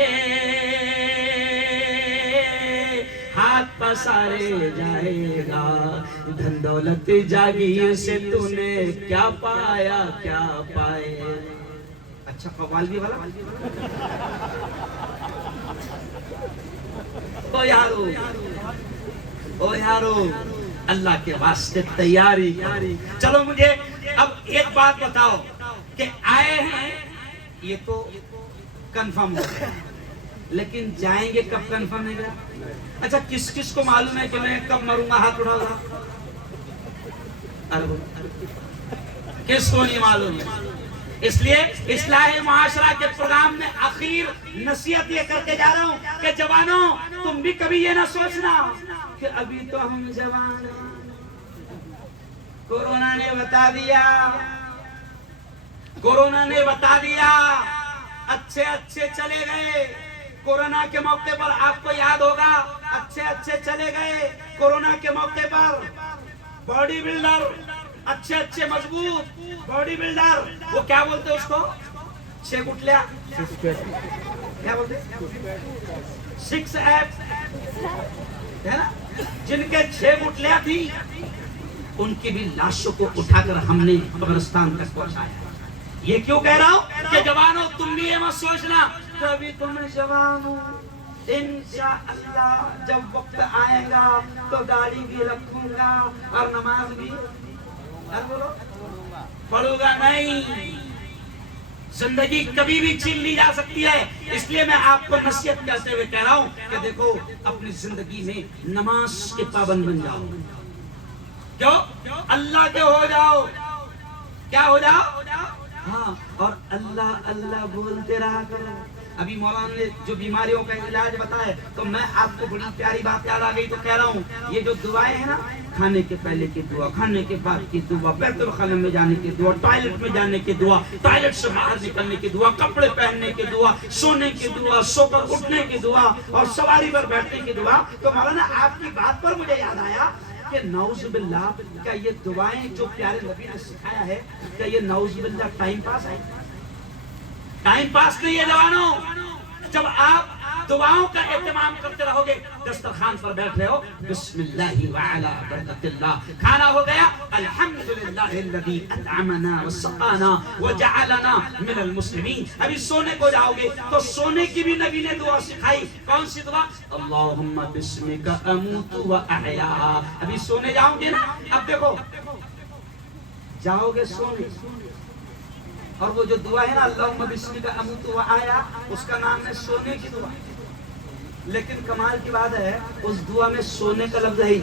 ہاتھ پر پسارے جائے گا، دھن دولت جاگیر سے تو نے کیا پایا کیا پائے۔ اچھا قوال بھی والا او یارو، او یارو، اللہ کے واسطے تیاری کرو۔ چلو مجھے اب ایک بات بتاؤ کہ آئے ہیں یہ تو کنفرم ہو گیا، لیکن جائیں گے کب کنفرم ہے گا؟ اچھا کس کس کو معلوم ہے کہ میں کب مروں گا؟ ہاتھ اٹھاؤ گا؟ کس کو نہیں معلوم ہے؟ اس لیے اصلاح معاشرہ کے پروگرام میں اخیر نصیحت یہ کر کے جا رہا ہوں کہ جوانوں تم بھی کبھی یہ نہ سوچنا کہ ابھی تو ہم جوان ہیں، کورونا نے بتا دیا، کورونا نے بتا دیا، اچھے اچھے چلے گئے۔ کورونا کے موقع پر آپ کو یاد ہوگا اچھے اچھے چلے گئے، کورونا کے موقع پر باڈی بلڈر، اچھے اچھے مضبوط باڈی بلڈر، وہ کیا بولتے اس کو؟ چھ گٹلیا، کیا بولتے؟ سکس ایپ ہے نا، جن کے 6 گٹلیاں تھی ان کی بھی لاشوں کو اٹھا کر ہم نے قبرستان تک پہنچایا۔ یہ کیوں کہہ رہا ہوں کہ جوانوں تم بھی یہ مت سوچنا کہ ابھی تو میں جوان ہوں، انشاءاللہ جب وقت آئے گا تو داڑھی بھی رکھوں گا اور نماز بھی پڑھوں گا۔ نہیں، زندگی کبھی بھی چھین لی جا سکتی ہے۔ اس لیے میں آپ کو نصیحت کرتے ہوئے کہہ رہا ہوں کہ دیکھو اپنی زندگی میں نماز کے پابند بن جاؤ، کیوں؟ اللہ کے ہو جاؤ، کیا ہو جاؤ؟ ہاں، اور اللہ اللہ بولتے رہا کرو۔ ابھی مولانا نے جو بیماریوں کا علاج بتایا تو میں آپ کو بڑی پیاری بات یاد آ گئی تو کہہ رہا ہوں یہ جو دعائیں ہیں نا، کھانے کے پہلے کی دعا، کھانے کے بعد کی دعا، بیت الخلا میں جانے کی دعا، ٹوائلٹ میں جانے کی دعا، ٹوائلٹ سے باہر نکلنے کی دعا، کپڑے پہننے کی دعا، سونے کی دعا، سو کر اٹھنے کی دعا اور سواری پر بیٹھنے کی دعا۔ تو مولانا آپ کی بات پر مجھے یاد آیا کہ نعوذ باللہ کیا یہ دعائیں جو پیارے نبی نے سکھایا ہے کیا یہ نعوذ باللہ ٹائم پاس ہے؟ ٹائم پاس نہیں ہے جوانوں۔ جب آپ دعاؤں کا اہتمام کرتے رہو گے، دسترخوان پر بیٹھ رہے ہو، بسم اللہ وعلا برکت اللہ، کھانا ہو گیا، الحمدللہ الذی اطعمنا وسقانا وجعلنا من المسلمین۔ ابھی سونے کو جاؤ گے تو سونے کی بھی نبی نے دعا سکھائی، کون سی دعا؟ اللہم بسمک اموت و احیا۔ ابھی سونے جاؤ گے نا، اب دیکھو جاؤ گے سونے اور وہ جو دعا ہے نا اللہم بسمک اموت و احیا، اس کا نام ہے سونے کی دعا، لیکن کمال کی بات ہے اس دعا میں سونے کا لفظ ہے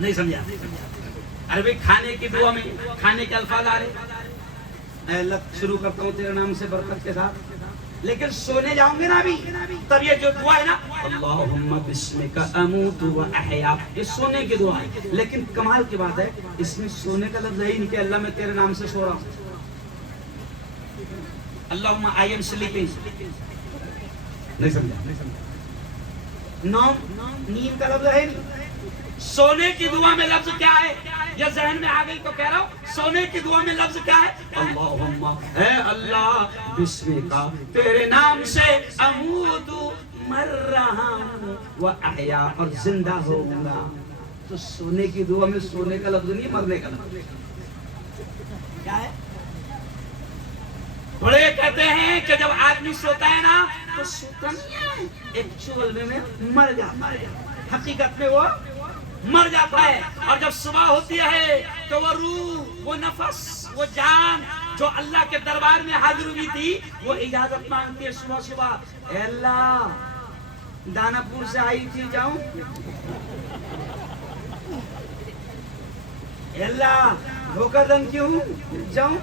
نہیں، سمجھا؟ ارے بھئی کھانے کی دعا میں کھانے کے الفاظ آ رہے، اے اللہ شروع کرتا ہوں تیرے نام سے برکت کے ساتھ، لیکن سونے جاؤں گے نا ابھی تب یہ جو دعا ہے نا اللہم بسمک اموت و احیا، یہ سونے کی دعا ہے، لیکن کمال کی بات ہے اس میں سونے کا لفظ ہے ہی نہیں کہ اللہ میں تیرے نام سے سو رہا ہوں۔ اللہم آئی ایم سلیپنگ، نہیں سمجھا؟ نیند کا لفظ ہے نہیں۔ سونے کی دعا میں لفظ کیا ہے؟ یہ ذہن میں آ گئی تو کہہ رہا ہوں سونے کی دعا میں لفظ کیا ہے؟ اللہم، اے اللہ بسمکا، تیرے نام سے اموت، مر رہا ہوں، و احیا، اور زندہ ہوں گا۔ تو سونے کی دعا میں سونے کا لفظ نہیں، مرنے کا لفظ کیا ہے؟ بڑے کہتے ہیں کہ جب آدمی سوتا ہے نا تو سوتا نہیں ہے، ایکچوئل میں مر جاتا ہے، حقیقت میں وہ مر جاتا ہے، اور جب صبح ہوتی ہے تو وہ روح، وہ نفس، وہ جان جو اللہ کے دربار میں حاضر ہوئی تھی وہ اجازت مانگتی ہے صبح صبح، اے اللہ دانا پور سے آئی تھی جاؤں، اے اللہ دھوکہ کیوں جاؤں؟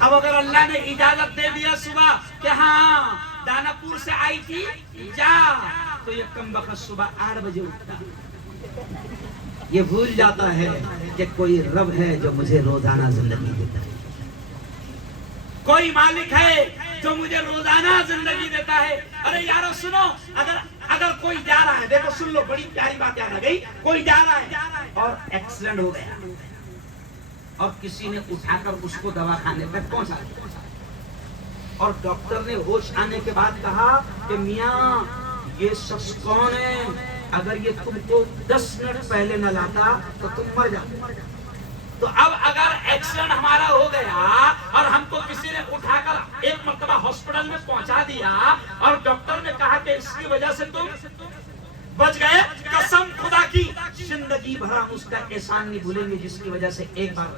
اب اگر اللہ نے اجازت دے دیا صبح کہ ہاں دانا پور سے آئی تھی جا، تو یہ کم وقت صبح 8 بجے اٹھتا، یہ بھول جاتا ہے کہ کوئی رب ہے جو مجھے روزانہ زندگی دیتا ہے، کوئی مالک ہے جو مجھے روزانہ زندگی دیتا ہے۔ ارے یارو سنو، اگر کوئی جا رہا ہے، دیکھو سن لو، بڑی پیاری بات یاد آ گئی، کوئی جا رہا ہے اور ایکسیڈنٹ ہو گیا اور کسی نے اٹھا کر اس کو دواخانے تک پہنچا دیا، اور ڈاکٹر نے ہوش آنے کے بعد کہا کہ میاں یہ شخص کون ہے؟ اگر یہ تم کو 10 منٹ پہلے نہ لاتا تو تم مر جاتے۔ تو اب اگر ایکسیڈنٹ ہمارا ہو گیا اور ہم کو کسی نے اٹھا کر ایک مرتبہ ہاسپٹل میں پہنچا دیا اور ڈاکٹر نے کہا کہ اس کی وجہ سے تم بچ گئے، قسم خدا کی زندگی بھر ہم اس کا احسان نہیں بھولیں گے جس کی وجہ سے ایک بار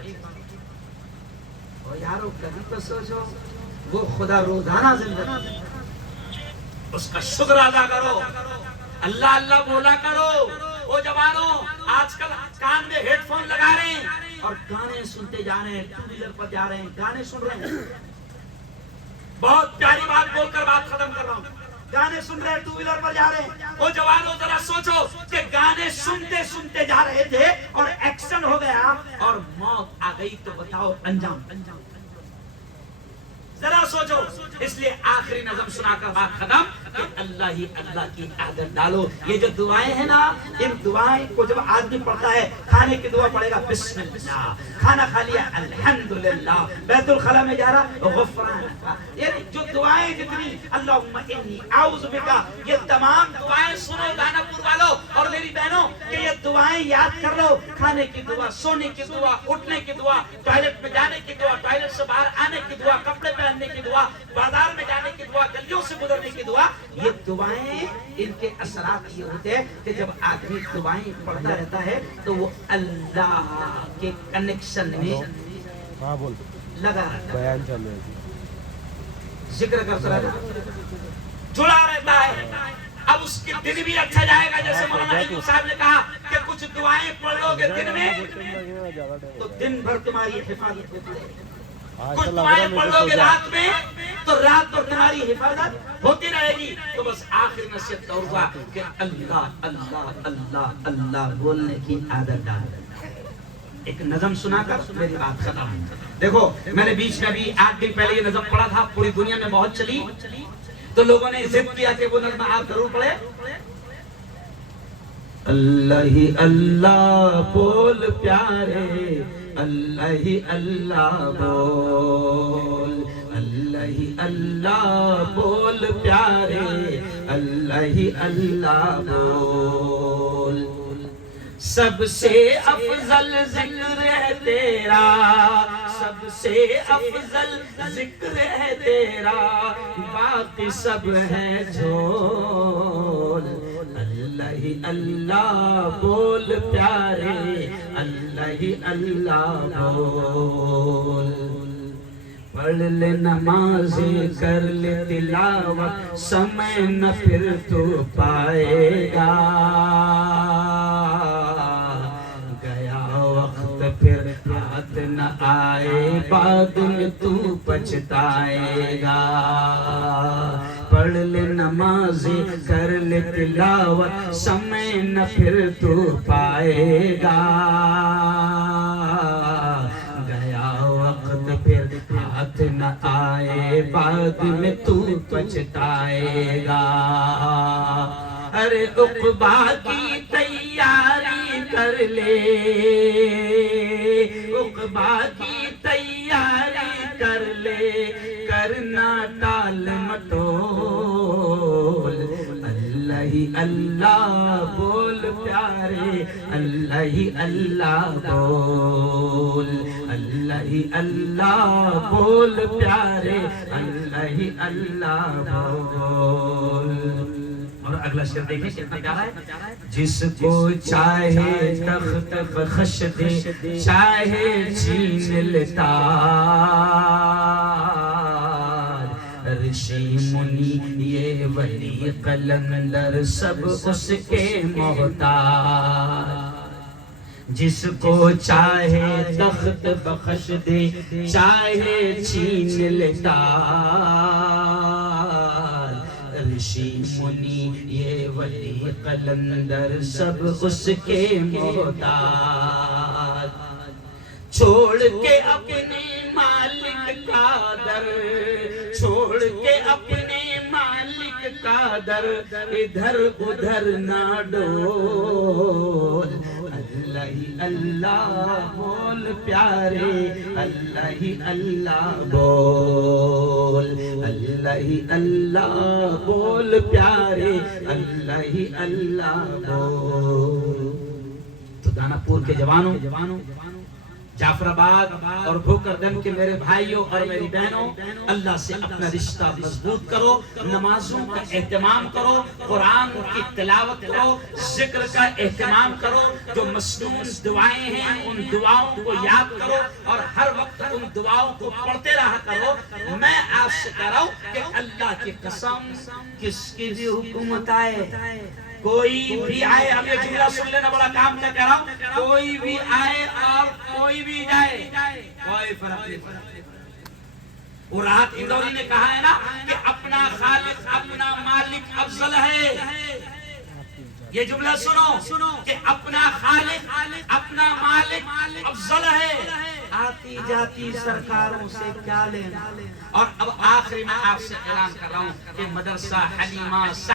یارو کبھی تو سوچو وہ خدا روزانہ زندگی اس کا شکر ادا کرو، اللہ اللہ بولا کرو۔ وہ جوانوں آج کل کان میں ہیڈ فون لگا رہے ہیں اور گانے سنتے جا رہے ہیں، ٹو ویلر پر جا رہے ہیں گانے سن رہے ہیں۔ بہت پیاری بات بول کر بات ختم کر رہا ہوں، گانے سن رہے ہیں، ٹو ویلر پر جا رہے ہیں۔ وہ جوانوں ذرا سوچو کہ گانے سنتے سنتے جا رہے تھے اور ایکسیڈنٹ ہو گیا اور موت آ گئی تو بتاؤ انجام ذرا سوچو۔ اس لیے آخری نظم سنا کر بات ختم کہ اللہ ہی اللہ کی عادت ڈالو۔ یہ جو دعائیں ہیں نا، ان دعائیں کو جب آدمی پڑھتا ہے، کھانے کی دعا پڑھے گا بسم اللہ، کھانا کھا لیا الحمدللہ، بیت الخلا میں جا رہا غفرانک، یعنی جو دعائیں جتنی اللہم انی اعوذ بکا، یہ تمام دعائیں سنو دانا پور والو اور میری بہنوں کہ یہ دعائیں یاد کر لو۔ کھانے کی دعا، سونے کی دعا، اٹھنے کی دعا، ٹوائلٹ میں جانے کی دعا، ٹوائلٹ سے باہر آنے کی دعا، کپڑے پہننے کی دعا، بازار میں جانے کی دعا، گلیوں سے گزرنے کی دعا۔ یہ دعائیں ان کے اثرات یہ ہوتے ہیں کہ جب آدمی دعائیں پڑھتا رہتا ہے تو وہ اللہ کے کنیکشن میں لگا رہتا ہے، ذکر کرتا رہتا ہے، جڑا رہتا ہے۔ اب اس کے دن بھی اچھا جائے گا، جیسے مولانا ایوب صاحب نے کہا کہ کچھ دعائیں پڑھ لو گے دن میں تو دن بھر تمہاری حفاظت ہوتی رہے گی، کچھ دعائیں پڑھ لو گے رات میں تو رات بھر تمہاری حفاظت ہوتی رہے گی۔ تو بس آخر نصیحت تو ہوا کہ اللہ اللہ اللہ اللہ بولنے کی عادت ڈال۔ ایک نظم سنا کر میری بات ختم۔ دیکھو میں نے بیچ میں بھی 8 دن پہلے یہ نظم پڑھا تھا، پوری دنیا میں بہت چلی، تو لوگوں نے ضد کیا کہ وہ نظم آپ ضرور پڑھے۔ اللہ ہی اللہ بول پیارے، اللہ ہی اللہ بول، اللہ ہی اللہ بول پیارے، اللہ ہی اللہ بول۔ سب سے افضل ذکر ہے تیرا، سب سے افضل ذکر ہے تیرا، باقی سب ہے جھول۔ اللہ ہی اللہ بول پیارے، اللہ ہی اللہ بول۔ پڑھ لے نماز کر لے تلاوت، سمے نہ پھر تو پائے گا، گیا وقت پھر ہاتھ نہ آئے، بعد میں تو پچھتائے گا۔ پڑھ لے نماز کر لے تلاوت، سمے نہ پھر تو پائے گا، گیا وقت پھر ہاتھ نہ آئے، بعد میں تو پچھتائے گا۔ ارے عقبا کی تیاری کر لے، عقبا کی تیاری کر لے، کرنا ٹال مٹول۔ اللہ ہی اللہ بول پیارے، اللہ ہی اللہ بول، اللہ ہی اللہ بول پیارے، اللہ ہی اللہ بول۔ اور اگلا شعر دیکھیں کتنا پیارا ہے۔ جس کو چاہے تخت بخش دے، چاہے چھین لیتا، رشی منی یہ ولی قلندر سب اس کے محتاج۔ جس کو چاہے تخت بخش دے، چاہے چھین لیتا، رشی منی یہ ولی قلندر سب اس کے محتاج۔ چھوڑ کے اپنے مالک کا در، چھوڑ کے اپنے مالک کا در، ادھر ادھر نہ ڈول۔ اللہ ہی اللہ بول پیارے، اللہ ہی اللہ بول، اللہ ہی اللہ بول پیارے، اللہ ہی اللہ بول۔ تو دانا پور کے جوانوں، جعفر آباد اور بھوکردن کے میرے بھائیوں اور میری بہنوں، اللہ سے اپنا رشتہ مضبوط کرو، نمازوں کا اہتمام کرو، قرآن کی تلاوت کرو، ذکر کا اہتمام کرو، جو مسنون دعائیں ہیں ان دعاؤں کو یاد کرو اور ہر وقت ان دعاؤں کو پڑھتے رہا کرو۔ میں آپ سے کہہ رہا ہوں کہ اللہ کی قسم کس کی بھی حکومت آئے، کوئی بھی آئے، اب یہ جملہ سن لینا، بڑا کام کا کہہ رہا ہوں، کوئی بھی آئے اور کوئی بھی جائے، کوئی فرق نہیں پڑتا۔ اور راحت اندوری نے کہا ہے نا کہ اپنا خالق اپنا مالک افضل ہے۔ یہ جملہ سنو کہ اپنا خالق اپنا مالک افضل ہے، آتی جاتی سرکاروں سے کیا لینا۔ اور اب آخری میں آپ سے اعلان کر رہا ہوں کہ مدرسہ حلیمہ